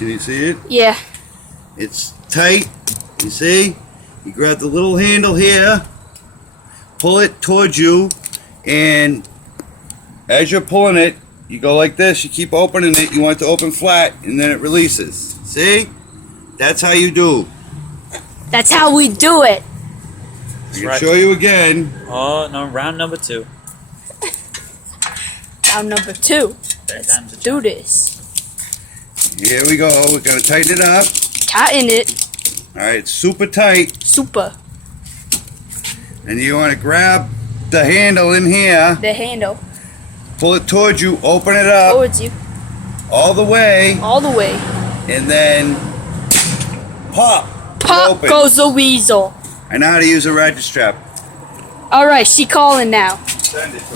Can you see it? Yeah. It's tight. You see? You grab the little handle here, pull it towards you, and as you're pulling it, you go like this. You keep opening it. You want it to open flat, and then it releases. See? That's how you do. That's how we do it. I can show you again. Oh, no, round number 2. Round number 2. Let's do this. Here we go. We're going to tighten it up. Tighten it. All right, it's super tight. Super. And you want to grab the handle in here, The handle. pull it towards you, open it up Towards you. all the way, All the way. and then pop. Pop Open. goes the weasel. I know how to use a ratchet strap. Alright, she calling now. Send it to